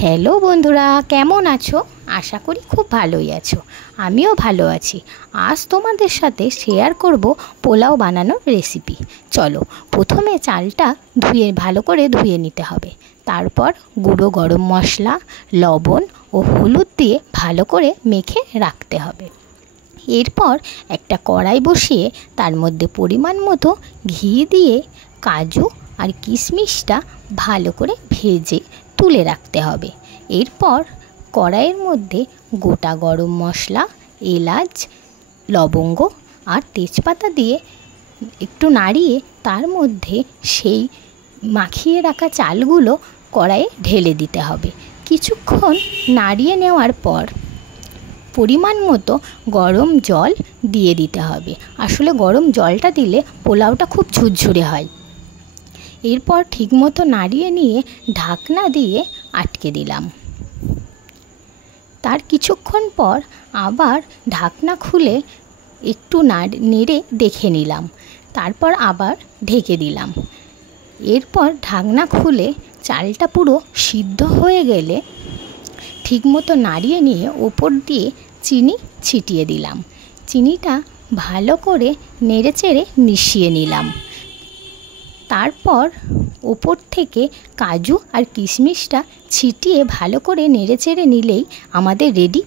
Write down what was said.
Hello বন্ধুরা, কেমন আছো? আশা করি খুব ভালোই আছো। আমিও ভালো আছি। আজ তোমাদের সাথে শেয়ার করব পোলাও বানানোর রেসিপি। চলো, প্রথমে চালটা ভালো করে ধুয়ে নিতে হবে। তারপর গুঁড়ো গরম মশলা, লবণ ও হলুদ দিয়ে ভালো করে মেখে রাখতে হবে। এরপর একটা কড়াই বসিয়ে তার মধ্যে পরিমাণ মতো ঘি দিয়ে কাজু আর কিশমিশটা ভালো করে ভেজে তুলে রাখতে হবে। এরপর কড়াইয়ের মধ্যে গোটা গরম মশলা, এলাচ, লবঙ্গ আর তেজপাতা দিয়ে একটু নাড়িয়ে তার মধ্যে সেই মাখিয়ে রাখা চালগুলো কড়াইয়ে ঢেলে দিতে হবে। কিছুক্ষণ নাড়িয়ে নেওয়ার পর পরিমাণ মতো গরম জল দিয়ে দিতে হবে। আসলে গরম জলটা দিলে পোলাওটা খুব ঝুরঝুরে হয়। এরপর ঠিকমতো নাড়িয়ে নিয়ে ঢাকনা দিয়ে আটকে দিলাম। তার কিছুক্ষণ পর আবার ঢাকনা খুলে একটু নেড়ে দেখে নিলাম। তারপর আবার ঢেকে দিলাম। এরপর ঢাকনা খুলে চালটা পুরো সিদ্ধ হয়ে গেলে ঠিকমতো নাড়িয়ে নিয়ে ওপর দিয়ে চিনি ছিটিয়ে দিলাম। চিনিটা ভালো করে নেড়েচেড়ে মিশিয়ে নিলাম। তারপর ওপর থেকে কাজু আর কিশমিশটা ছিটিয়ে ভালো করে নেড়েচেড়ে নিলেই আমাদের রেডি।